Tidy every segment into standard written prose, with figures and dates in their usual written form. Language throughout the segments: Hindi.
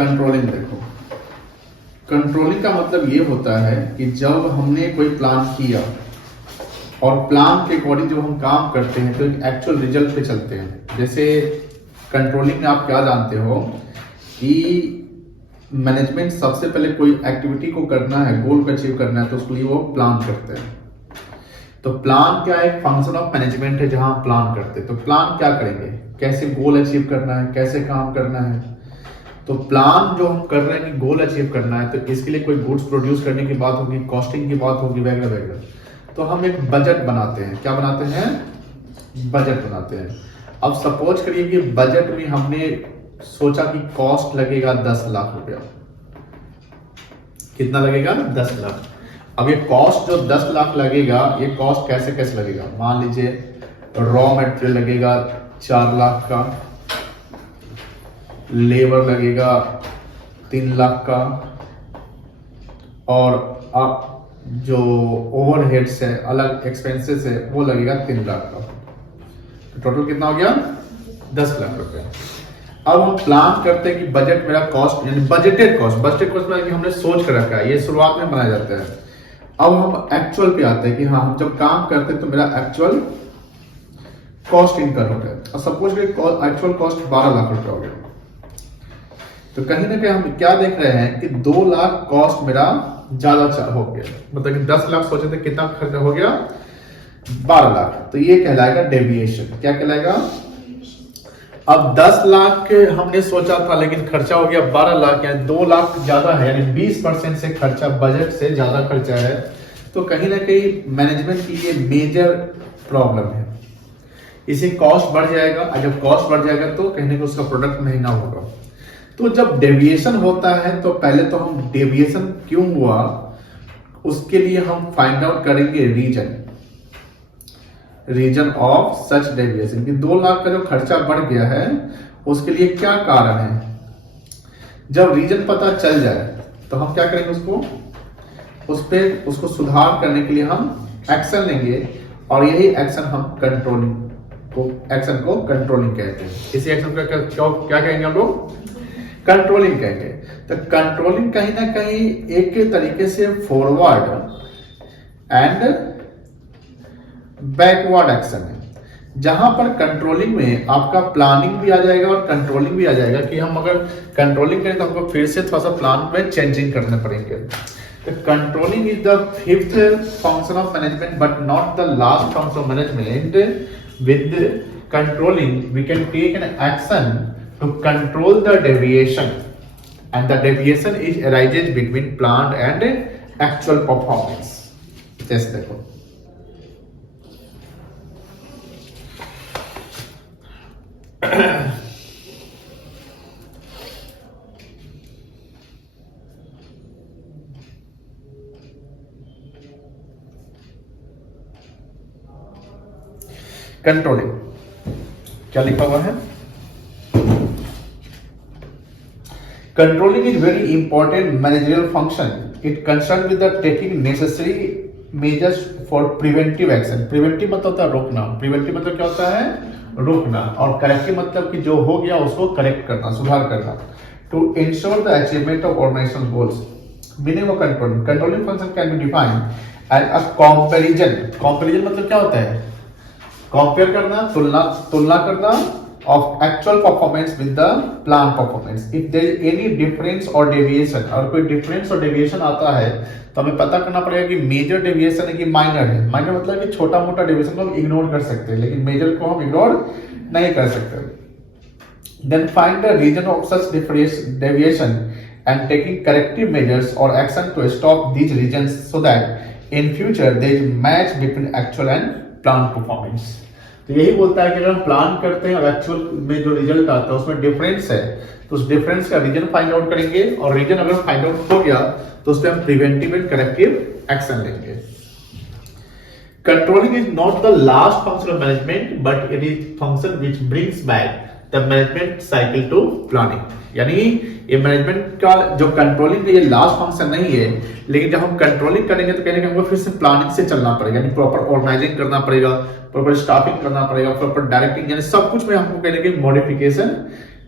कंट्रोलिंग देखो, कंट्रोलिंग का मतलब ये होता है कि जब हमने कोई प्लान किया और प्लान के अकॉर्डिंग जब हम काम करते हैं तो एक एक्चुअल रिजल्ट पे चलते हैं। जैसे कंट्रोलिंग में आप क्या जानते हो कि मैनेजमेंट सबसे पहले कोई एक्टिविटी को करना है, गोल को अचीव करना है, तो उसके लिए वो प्लान करते हैं। तो प्लान क्या है? एक फंक्शन ऑफ मैनेजमेंट है जहां हम प्लान करते हैं। तो प्लान क्या करेंगे, कैसे गोल अचीव करना है, कैसे काम करना है। तो प्लान जो हम कर रहे हैं कि गोल अचीव करना है, तो इसके लिए कोई गुड्स प्रोड्यूस करने की बात होगी, कॉस्टिंग की बात होगी, वगैरह वगैरह। तो हम एक बजट बनाते हैं। क्या बनाते हैं? बजट बनाते हैं। अब सपोज करिए कि बजट में हमने सोचा कि कॉस्ट लगेगा 10 लाख रुपया। कितना लगेगा? 10 लाख। अब ये कॉस्ट जो 10 लाख लगेगा, ये कॉस्ट कैसे कैसे लगेगा? मान लीजिए रॉ मटेरियल लगेगा 4 लाख का, लेबर लगेगा 3 लाख का, और आप जो ओवरहेड्स है, अलग एक्सपेंसेस है, वो लगेगा 3 लाख का। तो टोटल कितना हो गया? 10 लाख रुपए। अब हम प्लान करते हैं कि बजट मेरा कॉस्ट, यानी बजटेड कॉस्ट में कि हमने सोच कर रखा है, ये शुरुआत में बनाया जाता है। अब हम एक्चुअल पे आते हैं कि हाँ, हम जब काम करते हैं तो मेरा एक्चुअल कॉस्ट इनकर होता है। और सपोज एक्चुअल कॉस्ट 12 लाख रुपया हो गया। तो कहीं ना कहीं हम क्या देख रहे हैं कि 2 लाख कॉस्ट मेरा ज्यादा हो गया। मतलब कि 10 लाख सोचे थे, कितना खर्चा हो गया? 12 लाख। तो ये कहलाएगा डेविएशन। क्या कहलाएगा? अब 10 लाख हमने सोचा था लेकिन खर्चा हो गया 12 लाख, यानी 2 लाख ज्यादा है, यानी 20% से खर्चा, बजट से ज्यादा खर्चा है। तो कहीं ना कहीं मैनेजमेंट की ये मेजर प्रॉब्लम है। इसे कॉस्ट बढ़ जाएगा, और जब कॉस्ट बढ़ जाएगा तो कहीं ना कहीं उसका प्रोडक्ट महंगा होगा। तो जब डेविएशन होता है तो पहले तो हम डेविएशन क्यों हुआ उसके लिए हम फाइंड आउट करेंगे रीजन ऑफ सच डेविएशन, कि 2 लाख का जो खर्चा बढ़ गया है उसके लिए क्या कारण है। जब रीजन पता चल जाए तो हम क्या करेंगे, उसको सुधार करने के लिए हम एक्शन लेंगे, और यही एक्शन हम एक्शन को कंट्रोलिंग कहते हैं। इसी एक्शन को क्या कहेंगे हम लोग? कंट्रोलिंग कहेंगे। तो कंट्रोलिंग कहीं ना कहीं एक तरीके से फॉरवर्ड एंड बैकवर्ड एक्शन है, जहां पर कंट्रोलिंग में आपका प्लानिंग भी आ जाएगा और कंट्रोलिंग भी आ जाएगा। कि हम अगर कंट्रोलिंग करें तो हमको फिर से थोड़ा सा प्लान में चेंजिंग करने पड़ेंगे। तो controlling is the 5th function of management but not the last function of management. With controlling we can take an action to control the deviation, and the deviation is arises between planned and actual performance. Just देखो, कंट्रोलिंग क्या लिखा हुआ है? Controlling is very important managerial function. It concerned with the taking necessary measures for preventive action. Preventive मतलब होता है रोकना। Preventive मतलब क्या होता है? रोकना। और corrective मतलब कि जो हो गया उसको करेक्ट करना, सुधार करना। To ensure the achievement of organizational goals. Meaning of controlling. Controlling function can be defined as a comparison. Comparison मतलब क्या होता है? Compare करना, तुलना करना of actual performance with the plan performance. If there is any difference or deviation, और कोई difference और deviation आता है तो हमें पता करना पड़ेगा कि major deviation है कि minor है। minor मतलब कि छोटा मोटा deviation को हम ignore कर सकते हैं, लेकिन major को हम ignore नहीं कर सकते। Then find the reason of such deviation and taking corrective measures or action to stop these regions so that in future there is match between actual and plan performance. तो यही बोलता है कि अगर हम प्लान करते हैं और एक्चुअल में जो रिजल्ट आता है उसमें डिफरेंस है, तो उस डिफरेंस का रीजन फाइंड आउट करेंगे, और रीजन अगर फाइंड आउट हो गया तो उस पर हम प्रिवेंटिव एंड करेक्टिव एक्शन लेंगे। Controlling is not the last function of management but it is function which brings back the management cycle to planning. यानी ये मैनेजमेंट का जो कंट्रोलिंग का ये लास्ट फंक्शन नहीं है, लेकिन जब हम कंट्रोलिंग करेंगे तो कहने हमको फिर से प्लानिंग से चलना पड़ेगा, यानी प्रॉपर ऑर्गेनाइजिंग करना पड़ेगा, प्रॉपर स्टाफिंग करना पड़ेगा, प्रॉपर डायरेक्टिंग, यानी सब कुछ में हमको कहने के मॉडिफिकेशन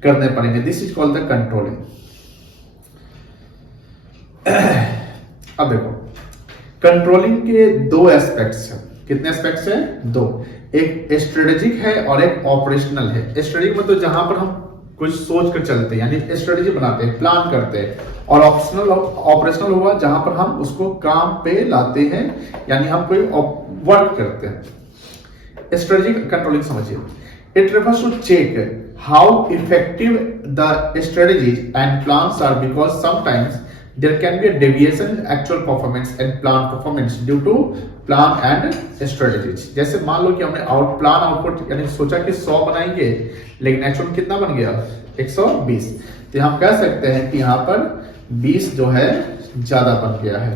करने पड़ेंगे। This is called the controlling. अब देखो, कंट्रोलिंग के दो एस्पेक्ट्स हैं। कितने एस्पेक्ट्स हैं? दो। एक स्ट्रेटेजिक है और एक ऑपरेशनल है। स्ट्रेटेजिक मतलब जहां पर हम कुछ सोच कर चलते हैं, यानी स्ट्रेटेजी बनाते हैं, प्लान करते हैं। और ऑपरेशनल हुआ जहां पर हम उसको काम पे लाते हैं, यानी हम कोई वर्क करते हैं। स्ट्रेटेजिक कंट्रोलिंग समझिए, it refers to check how effective the strategies and plans are, because sometimes there can be a deviation in actual performance and plan performance due to plan and strategies। जैसे मान लो कि हमने प्लान आउटपुट यानी सोचा कि 100 बनाएंगे, लेकिन एक्चुअल कितना बन गया? 120। तो हम कह सकते हैं कि यहाँ पर 20 जो है ज्यादा बन गया है।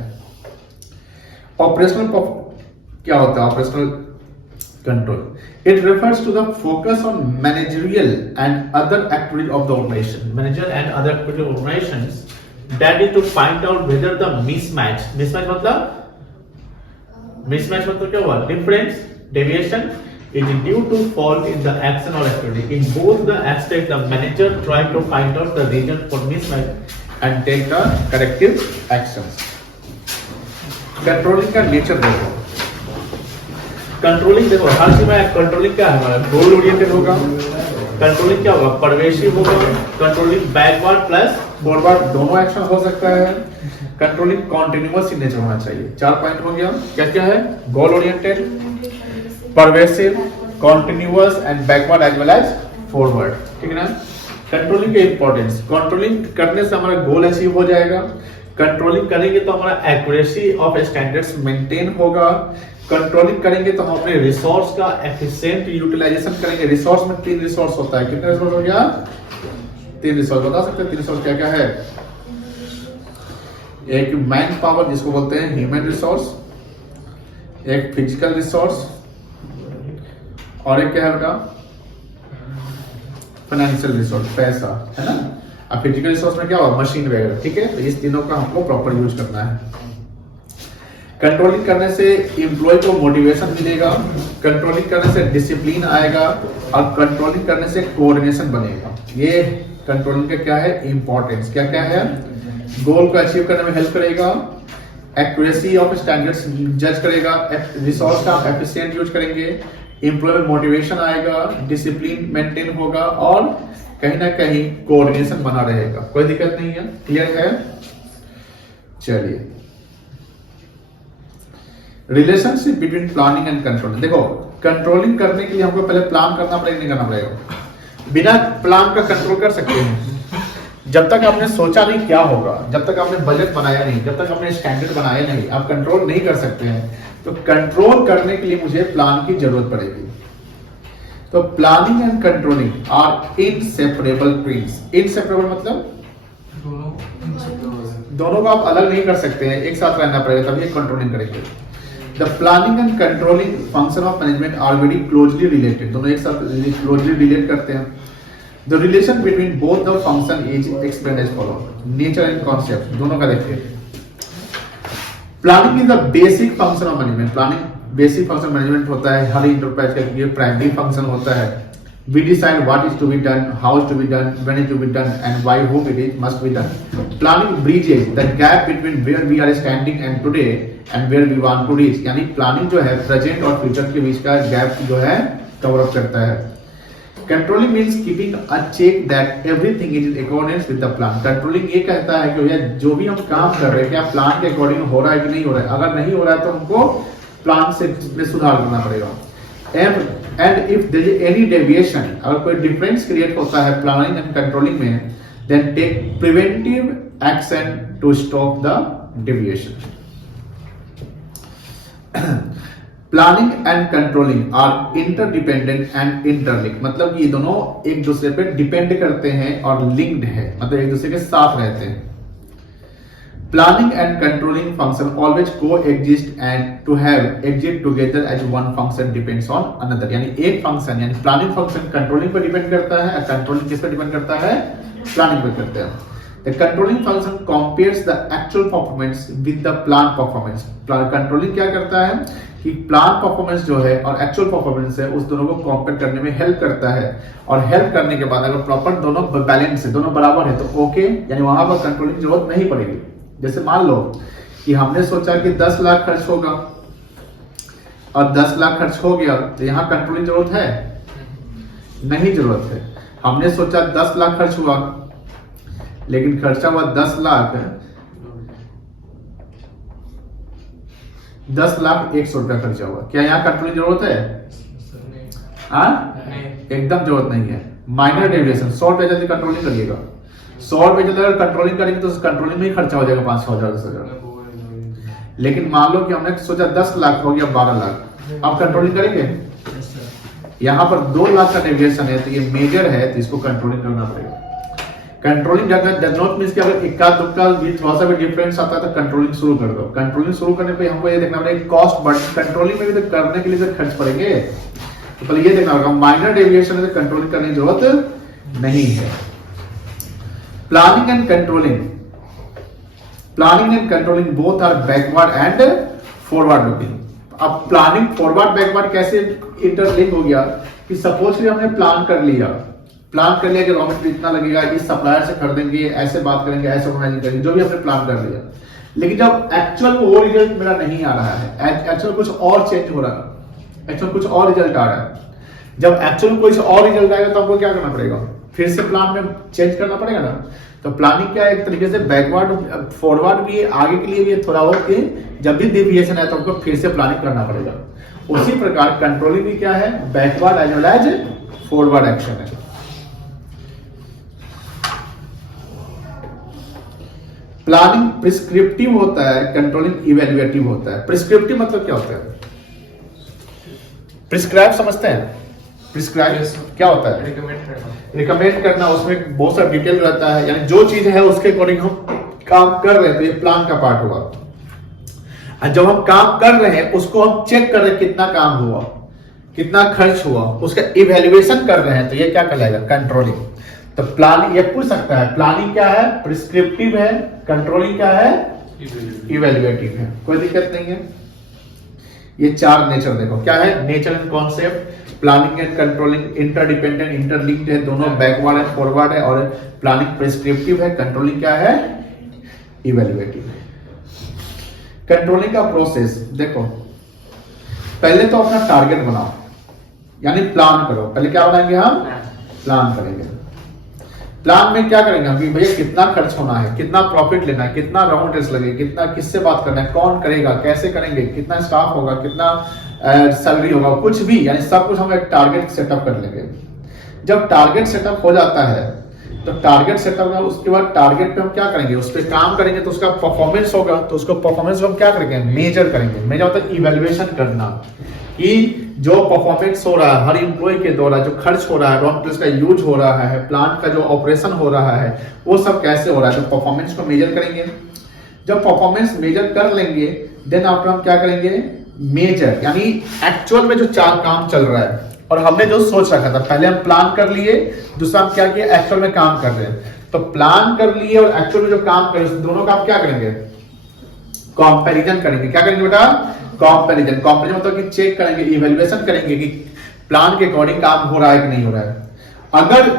ऑपरेशनल क्या होता है? Operational control, it refers to the focus on managerial and other activities of the organization, manager and other activities of organizations, that is to find out whether the mismatch मतलब क्या हुआ? Difference, deviation is due to fault in the action or activity. In both the aspects, the manager try to find out the reason for mismatch and take the corrective actions. Controlling का नेचर देखो, कंट्रोलिंग देखो हर चीज में कंट्रोलिंग क्या है? हमारा गोल ओरिएंटेड होगा। कंट्रोलिंग क्या होगा? परवेसिव होगा। कंट्रोलिंग बैकवर्ड प्लस फॉरवर्ड दोनों एक्शन हो सकता है। कंट्रोलिंग कॉन्टिन्यूअस इन नेचर होना चाहिए। 4 पॉइंट हो गया। क्या क्या है? Goal oriented, pervasive, continuous and backward as well as forward. ठीक है ना? कंट्रोलिंग के इंपॉर्टेंस, कंट्रोलिंग करने से हमारा गोल अचीव हो जाएगा। कंट्रोलिंग करेंगे तो हमारा एक्यूरेसी ऑफ स्टैंडर्ड्स मेंटेन होगा। कंट्रोलिंग करेंगे तो हम अपने रिसोर्स का एफिशिएंट यूटिलाइजेशन करेंगे। रिसोर्स में 3 रिसोर्स होता है। कितने रिसोर्स हो गया? 3 रिसोर्स। बता सकते हैं 3 रिसोर्स क्या क्या है? एक मैन पावर जिसको बोलते हैं ह्यूमन रिसोर्स, एक फिजिकल रिसोर्स, और एक क्या है बेटा? फाइनेंशियल रिसोर्स, पैसा, है ना? अब फिजिकल रिसोर्स में क्या होगा? मशीन वगैरह। ठीक है, तो इस तीनों का हमको प्रॉपर यूज करना है। कंट्रोलिंग करने से एम्प्लॉय को मोटिवेशन मिलेगा, कंट्रोलिंग करने से डिसिप्लिन आएगा, और कंट्रोलिंग करने से कोऑर्डिनेशन बनेगा। ये कंट्रोलिंग का क्या है? इंपॉर्टेंस। क्या क्या है? गोल को अचीव करने में हेल्प करेगा, एक्यूरेसी ऑफ स्टैंडर्ड्स जज करेगा, रिसोर्स का एफिशिएंट यूज करेंगे, एम्प्लॉय में मोटिवेशन आएगा, डिसिप्लिन मेंटेन होगा, और कहीं ना कहीं कोऑर्डिनेशन बना रहेगा। कोई दिक्कत नहीं है। क्लियर है? चलिए, relationship between planning and controlling. देखो, कंट्रोलिंग करने के लिए हमको पहले प्लान करना पड़ेगा, नहीं करना पड़ेगा? बिना प्लान का कंट्रोल कर सकते हैं। जब तक आपने सोचा नहीं क्या होगा, जब तक आपने बजट बनाया नहीं, जब तक आपने स्टैंडर्ड बनाया नहीं, आप कंट्रोल नहीं कर सकते हैं। तो कंट्रोल करने के लिए मुझे प्लान की जरूरत पड़ेगी। तो planning and controlling are inseparable twins. Inseparable मतलब दोनों को आप अलग नहीं कर सकते हैं, एक साथ रहना पड़ेगा, तभी कंट्रोलिंग करेंगे। The planning and controlling function of management are very closely related. दोनों एक साथ क्लोजली रिलेट करते हैं। The relation between both the function is explained as follow. Nature and concept दोनों का देखिए। Planning is the basic function of management. Planning basic function management होता है हर इंटरप्राइज का। ये प्राइमरी फंक्शन होता है। We decide what is to be done, how is to be done, when is to be done, and by whom it is must be done. Planning bridges the gap between where we are standing and today and where we want to reach. यानी प्लानिंग जो है प्रेजेंट और फ्यूचर के बीच का गैप जो है कवर अप करता है। Controlling means keeping a check that everything is in accordance with the plan. Controlling ये कहता है कि भैया जो भी हम काम कर रहे हैं क्या प्लान के अकॉर्डिंग हो रहा है कि नहीं हो रहा है। अगर नहीं हो रहा है तो हमको प्लान से सुधार करना पड़ेगा। And if there is any deviation, अगर कोई डिफरेंस क्रिएट होता है प्लानिंग एंड कंट्रोलिंग में, then take preventive action to stop the deviation. Planning and controlling are interdependent and interlinked। मतलब ये दोनों एक दूसरे पे डिपेंड करते हैं और लिंक्ड है, मतलब एक दूसरे के साथ रहते हैं। Planning and controlling function always coexist and to have exist together as one function depends on another। यानी एक फंक्शन यानी प्लानिंग फंक्शन कंट्रोलिंग पर डिपेंड करता है, और कंट्रोलिंग किस पर डिपेंड करता है? प्लानिंग पर करता है। The controlling function compares the actual performance with the plan performance। Controlling क्या करता है कि प्लान परफॉर्मेंस जो है और एक्चुअल परफॉर्मेंस है उस दोनों को कंपेयर करने में हेल्प करता है। और हेल्प करने के बाद अगर प्रॉपर दोनों बैलेंस है, दोनों बराबर है तो ओके, यानी वहां पर कंट्रोलिंग जरूरत नहीं पड़ेगी। जैसे मान लो कि हमने सोचा कि 10 लाख खर्च होगा और 10 लाख खर्च हो गया, तो यहाँ कंट्रोलिंग जरूरत है? नहीं जरूरत है। हमने सोचा 10 लाख खर्च हुआ, लेकिन खर्चा हुआ 10 लाख 100 रुपया खर्चा हुआ। क्या यहाँ कंट्रोलिंग जरूरत है? एकदम जरूरत नहीं है। माइनर डेविएशन 100 रुपया जल्दी कंट्रोलिंग करिएगा, 100 रुपये जल्दी अगर कंट्रोलिंग करेंगे तो कंट्रोलिंग में ही खर्चा हो जाएगा 500,000 10,000। लेकिन मान लो कि हमने सोचा 10 लाख हो गया 12 लाख, अब कंट्रोलिंग करेंगे? यहाँ पर 2 लाख का डेविएशन है तो ये मेजर है, तो इसको कंट्रोलिंग करना पड़ेगा। कंट्रोलिंग डज नॉट मींस कि अगर इक्का दुक्का भी थोड़ा सा भी डिफरेंस आता है तो कंट्रोलिंग शुरू कर दो। कंट्रोलिंग शुरू करने पे हमको ये देखना पड़ेगा कॉस्ट बढ़, कंट्रोलिंग में भी तो करने के लिए तो खर्च पड़ेंगे, तो पहले ये देखना होगा माइनर डेविएशन है तो कंट्रोलिंग करने की जरूरत नहीं है। Planning and controlling both are backward and forward looking. अब प्लानिंग फॉरवर्ड बैकवर्ड कैसे इंटरलिंक हो गया कि सपोज कि हमने प्लान कर लिया कि रॉ मटेरियल इतना लगेगा, इस सप्लायर से खरीदेंगे, ऐसे बात करेंगे, ऐसे ऑर्गेनाइजिंग करेंगे, जो भी हमने प्लान कर लिया। लेकिन जब एक्चुअल वो रिजल्ट मेरा नहीं आ रहा है, एक्चुअल कुछ और चेंज हो रहा है, एक्चुअल कुछ और रिजल्ट आ रहा है, जब एक्चुअल कुछ और रिजल्ट आएगा तो हमको क्या करना पड़ेगा? फिर से प्लान में चेंज करना पड़ेगा ना। तो प्लानिंग क्या है? एक तरीके से बैकवर्ड फॉरवर्ड भी है, आगे के लिए भी थोड़ा और कि जब भी डेविएशन है तो हमको फिर से प्लानिंग करना पड़ेगा। उसी प्रकार कंट्रोलिंग भी क्या है? Backward as well as forward action है। प्लानिंग प्रिस्क्रिप्टिव होता है, कंट्रोलिंग इवैल्यूएटिव होता है। प्रिस्क्रिप्टिव मतलब क्या होता है? प्रिस्क्राइब समझते हैं? प्रिस्क्राइब क्या होता है? रिकमेंड करना, उसमें बहुत सारा डिटेल रहता है, यानी जो चीज है उसके अकॉर्डिंग हम काम कर रहे हैं, तो ये प्लान का पार्ट हुआ। और जब हम काम कर रहे हैं उसको हम चेक कर रहे हैं कितना काम हुआ, कितना खर्च हुआ, उसका इवैल्यूएशन कर रहे हैं, तो ये क्या कहलाएगा? कंट्रोलिंग। तो प्लानिंग ये पूछ सकता है, प्लानिंग क्या है? प्रिस्क्रिप्टिव है। कंट्रोलिंग क्या है? इवैल्यूएटिव है। कोई दिक्कत नहीं है। ये 4 नेचर देखो क्या है? Nature and concept, planning and controlling interdependent, interlinked है, दोनों बैकवर्ड एंड फॉरवर्ड है, और प्लानिंग प्रिस्क्रिप्टिव है, कंट्रोलिंग क्या है? इवैल्यूएटिव है। कंट्रोलिंग का प्रोसेस देखो, पहले तो अपना टारगेट बनाओ, यानी प्लान करो। पहले क्या बनाएंगे हम? प्लान करेंगे। प्लान में क्या करेंगे हम कि भैया कितना खर्च होना है, कितना प्रॉफिट लेना है, कितना रॉ मटेरियल्स लगेगा, कितना किससे बात करना है, कौन करेगा, कैसे करेंगे, कितना स्टाफ होगा, कितना सैलरी होगा, कुछ भी, यानी सब कुछ हम एक टारगेट सेटअप कर लेंगे। जब टारगेट सेटअप हो जाता है तो टारगेट सेटअप का उसके बाद टारगेट पे हम क्या करेंगे? उस पर काम करेंगे तो उसका परफॉर्मेंस होगा, तो उसको परफॉर्मेंस को हम क्या करेंगे? मेजर करेंगे। मेजर होता है इवैल्यूएशन करना कि जो परफॉर्मेंस हो रहा है हर एम्प्लॉय के द्वारा, जो खर्च हो रहा है, रॉ मटेरियल्स का यूज हो रहा है, प्लांट का जो ऑपरेशन हो रहा है, वो सब कैसे हो रहा है, तो परफॉर्मेंस को मेजर करेंगे। जब परफॉर्मेंस मेजर कर लेंगे देन आफ्टर हम क्या करेंगे? मेजर, यानी एक्चुअल में जो 4 काम चल रहा है और हमने जो सोच रखा था, पहले हम प्लान कर लिए, दूसरा हम क्या किया? एक्चुअल में काम कर रहे हैं। तो प्लान कर लिए और एक्चुअल में जो काम कर रहे हैं दोनों का आप क्या करेंगे? कंपैरिजन करेंगे। क्या करेंगे बेटा? कंपैरिजन। कंपैरिजन मतलब कि चेक करेंगे, इवैल्यूएशन करेंगे कि प्लान के अकॉर्डिंग काम हो रहा है कि नहीं हो रहा है। अगर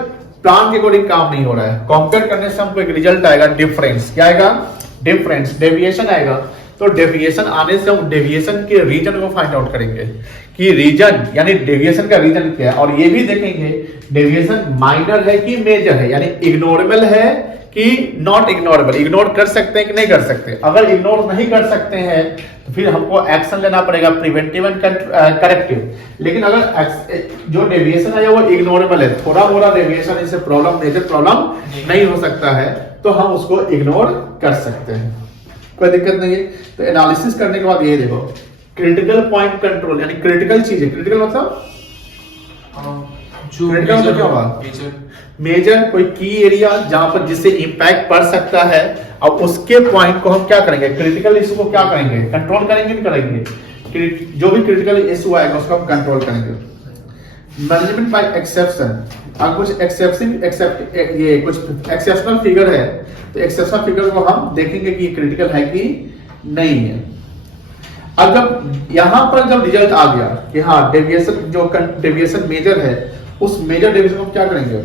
प्लान के अकॉर्डिंग काम नहीं हो रहा है, कंपेयर करने से हमको एक रिजल्ट आएगा डिफरेंस। क्या आएगा? डिफरेंस, डेविएशन आएगा। तो डेविएशन आने से हम डेविएशन के रीजन को फाइंड आउट करेंगे कि रीजन यानी डेविएशन का रीजन क्या है, और ये भी देखेंगे डेविएशन माइनर है कि मेजर है, यानी इग्नोरेबल है कि नॉट इग्नोरेबल, इग्नोर कर सकते हैं कि नहीं कर सकते। अगर इग्नोर नहीं कर सकते हैं तो फिर हमको एक्शन लेना पड़ेगा, प्रिवेंटिव एंड करेक्टिव। लेकिन अगर जो डेविएशन है वो इग्नोरेबल है, थोड़ा मोड़ा डेविएशन, इससे प्रॉब्लम मेजर प्रॉब्लम नहीं हो सकता है, तो हम उसको इग्नोर कर सकते हैं, कोई दिक्कत नहीं है। तो एनालिसिस करने के बाद ये देखो क्रिटिकल पॉइंट कंट्रोल, यानी क्रिटिकल चीज है। क्रिटिकल मतलब क्रिटिकल मतलब क्या होगा? मेजर, कोई की एरिया जहां पर जिससे इंपैक्ट पड़ सकता है, और उसके पॉइंट को हम क्या करेंगे? क्रिटिकल इशू को क्या करेंगे? कंट्रोल करेंगे नहीं करेंगे? जो भी क्रिटिकल इशू आएगा उसको हम कंट्रोल करेंगे। मैनेजमेंट बाय एक्सेप्शन, अगर कुछ कुछ एक्सेप्शनल फिगर है तो एक्सेप्शनल फिगर को हम देखेंगे कि क्रिटिकल है कि नहीं है। अगर यहां पर जब रिजल्ट आ गया कि हाँ डेविएशन, जो डेविएशन मेजर है, उस मेजर डेविएशन को क्या करेंगे?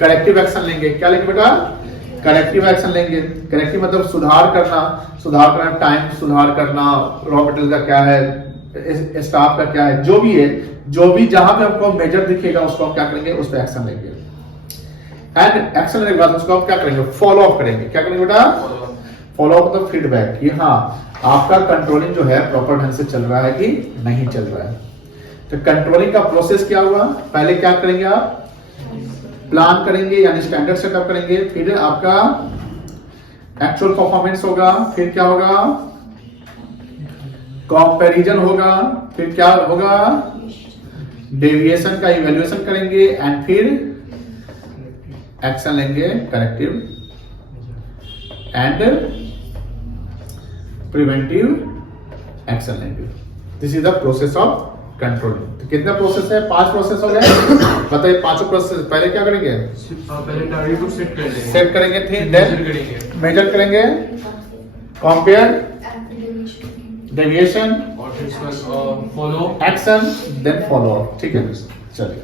करेक्टिव एक्शन लेंगे। क्या लेंगे बेटा? करेक्टिव एक्शन लेंगे। करेक्टिव मतलब सुधार करना टाइम, सुधार करना रॉ मटेरियल का क्या है, स्टाफ का क्या है, जो भी जहां पे हमको मेजर दिखेगा उसको हम क्या करेंगे, उस पर एक्शन लेंगे। एंड एक्शन लेने के बाद उसको हम क्या करेंगे, फॉलो अप करेंगे। क्या करेंगे बेटा, फॉलो अप मतलब फीडबैक कि हाँ आपका कंट्रोलिंग जो है प्रॉपर ढंग से चल रहा है कि नहीं चल रहा है। तो कंट्रोलिंग का प्रोसेस क्या हुआ, पहले क्या करेंगे आप, प्लान करेंगे यानी स्टैंडर्ड सेटअप करेंगे, फिर आपका एक्चुअल परफॉर्मेंस होगा, फिर क्या होगा, कंपैरिजन होगा, फिर क्या होगा, डेविएशन का इवैल्यूएशन करेंगे एंड फिर एक्शन लेंगे, करेक्टिव एंड प्रिवेंटिव एक्शन लेंगे। This is the process of controlling. तो कितना प्रोसेस है, 5 प्रोसेस हो गए। बताइए 5 प्रोसेस। पहले क्या करेंगे, पहले टारगेट को सेट करेंगे, फिर मेजर करेंगे, कंपेयर, डेविएशन और फिर follow action, then follow up. ठीक है, चलिए।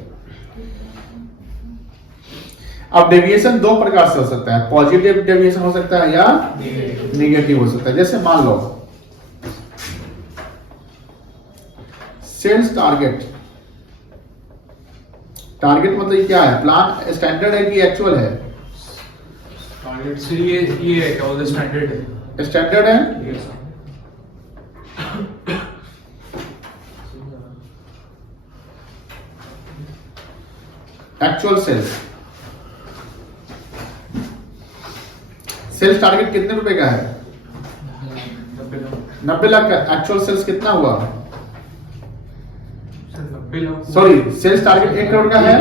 अब डेविएशन 2 प्रकार से हो सकता है, पॉजिटिव डेविएशन हो सकता है या नेगेटिव हो सकता है। जैसे मान लो सेल्स टारगेट मतलब ये क्या है, प्लान स्टैंडर्ड है कि एक्चुअल है, टारगेट से ये है क्या, वो स्टैंडर्ड है, स्टैंडर्ड है। यस एक्चुअल सेल्स टारगेट कितने रुपए का है, 90 लाख का। एक्चुअल सेल्स कितना हुआ, सॉरी सेल्स टारगेट 1 करोड़ का है,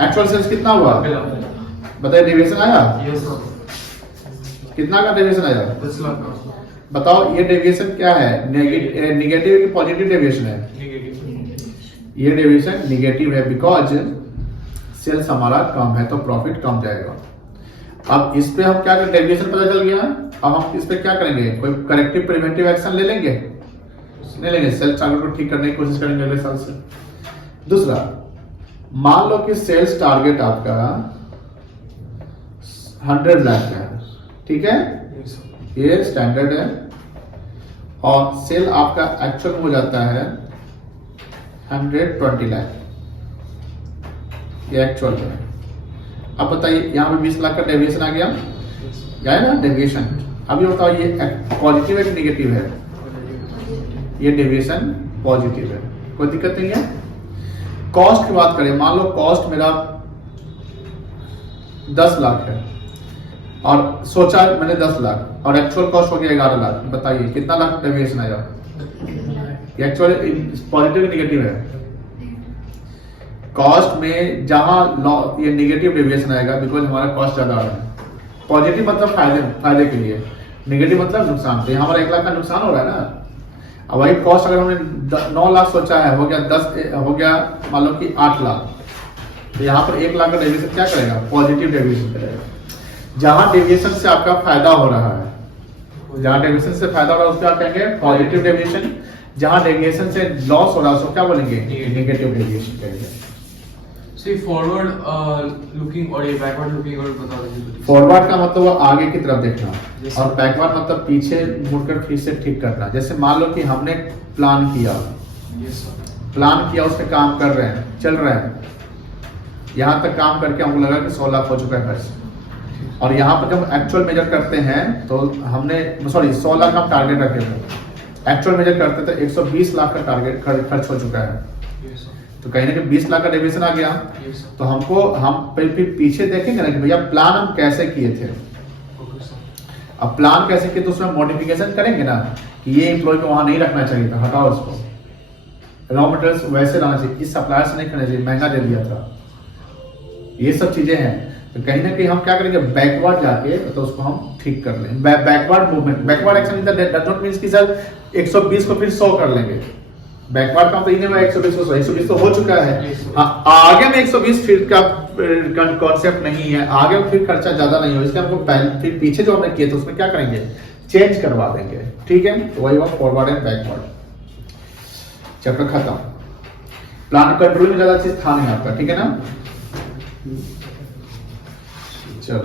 एक्चुअल सेल्स कितना हुआ, बताइए डेविएशन आया, कितना का डेविएशन आया, 10 लाख का। बताओ ये डेविएशन क्या है, नेगेटिव कि पॉजिटिव डेविएशन है, ये डेविएशन निगेटिव है, बिकॉज सेल्स हमारा कम है तो प्रॉफिट कम जाएगा। अब इस पे हम क्या करें, डेविएशन पता चल गया, अब हम इस पे क्या करेंगे, कोई करेक्टिव प्रिवेंटिव एक्शन ले लेंगे, नहीं लेंगे, सेल्स टारगेट को ठीक करने की कोशिश करेंगे अगले साल से। दूसरा, मान लो कि सेल्स टारगेट आपका 100 लाख का है, ठीक है, ये स्टैंडर्ड है, और सेल आपका एक्चुअल हो जाता है 120 लाख, ये एक्चुअल है। अब बताइए यहाँ पे 20 लाख का डेविएशन आ गया, क्या है ना डेविएशन। अभी बताओ ये पॉजिटिव है कि नेगेटिव है, ये डेविएशन पॉजिटिव है, कोई दिक्कत नहीं है। कॉस्ट की बात करें, मान लो कॉस्ट मेरा 10 लाख है और सोचा मैंने 10 लाख और एक्चुअल कॉस्ट हो गया 11 लाख, बताइए कितना लाख डेविएशन आएगा, ये एक्चुअल पॉजिटिव नेगेटिव है। कॉस्ट में जहां ये नेगेटिव डेविएशन आएगा बिकॉज हमारा कॉस्ट ज्यादा आ रहा है। पॉजिटिव मतलब फायदे के लिए, नेगेटिव मतलब नुकसान। तो हमारा 1 लाख का नुकसान हो रहा है ना। अब वही कॉस्ट अगर हमने 9 लाख सोचा है, हो गया मान लो कि 8 लाख, तो यहाँ पर 1 लाख का डेविएशन क्या करेगा, पॉजिटिव डेविएशन करेगा। जहां डेविएशन से आपका फायदा हो रहा है, जहां डेविएशन से फायदा हो रहा है उसको क्या कहेंगे, पॉजिटिव डेविएशन। जहां डेविएशन से लॉस हो रहा है उसको क्या बोलेंगे, नेगेटिव डेविएशन कहेंगे। फॉरवर्ड लुकिंग और ये बैकवर्ड लुकिंग और बता दीजिए। फॉरवर्ड का मतलब वो आगे की तरफ देखना, और बैकवर्ड मतलब पीछे मुड़कर फिर से ठीक करना। जैसे मान लो कि हमने प्लान किया, उस पर काम कर रहे हैं, चल रहे हैं, यहाँ तक काम करके हमको लगा कि 100 लाख हो चुका है खर्च, और यहाँ पर जब एक्चुअल मेजर करते हैं तो हमने 100 लाख हम टारगेट रखे थे, एक्चुअल मेजर करते थे 120 लाख का टारगेट खर्च हो चुका है। तो कहीं ना कहीं 20 लाख का डेविएशन आ गया। तो हम फिर पीछे देखेंगे ना कि भैया प्लान हम कैसे किए थे। अब प्लान कैसे किए तो उसमें मॉडिफिकेशन करेंगे ना कि ये एम्प्लॉय को वहां नहीं रखना चाहिए था, हटाओ उसको, रॉ मटेरियल्स वैसे रहना चाहिए, इस सप्लायर से नहीं करना चाहिए, महंगा दे दिया था, ये सब चीजें हैं। तो कहीं ना कहीं हम क्या करेंगे, बैकवर्ड जाके तो उसको हम ठीक कर लेंगे। Backward movement, backward action does not means कि सर 120 को फिर 100 कर लेंगे। बैकवर्ड का तो इन्हें 120 तो हो चुका है। आगे में 120 फीट का कॉन्सेप्ट नहीं है, आगे फिर खर्चा ज्यादा नहीं हो, इसलिए हमको फिर पीछे जो हमने किए थे उसमें क्या करेंगे, चेंज करवा देंगे। ठीक है, तो वही बात फॉरवर्ड एंड बैकवर्ड। चैप्टर खत्म। प्लान कंट्रोल में ज्यादा चीज था नहीं आपका, ठीक है ना। चलो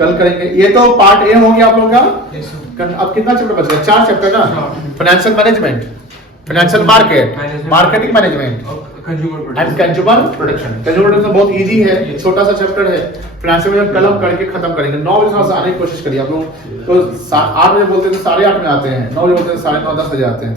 कल करेंगे। ये तो पार्ट ए हो गया आप लोगों का। Yes, sir. अब कितना चैप्टर बच गया? 4 चैप्टर ना। हाँ। Financial management, financial market, marketing management Consumer and product. Consumer production. Consumer production बहुत इजी है, Yes. छोटा सा चैप्टर है। फाइनेंशियल मैनेजमेंट कल हम करके खत्म करेंगे। 9 बजे थोड़ा सा आने की कोशिश करिए आप लोग। तो 8 बजे बोलते हैं तो 8:30 में आते हैं, 9 बजे बोलते हैं 9:30 10 बजे आते हैं।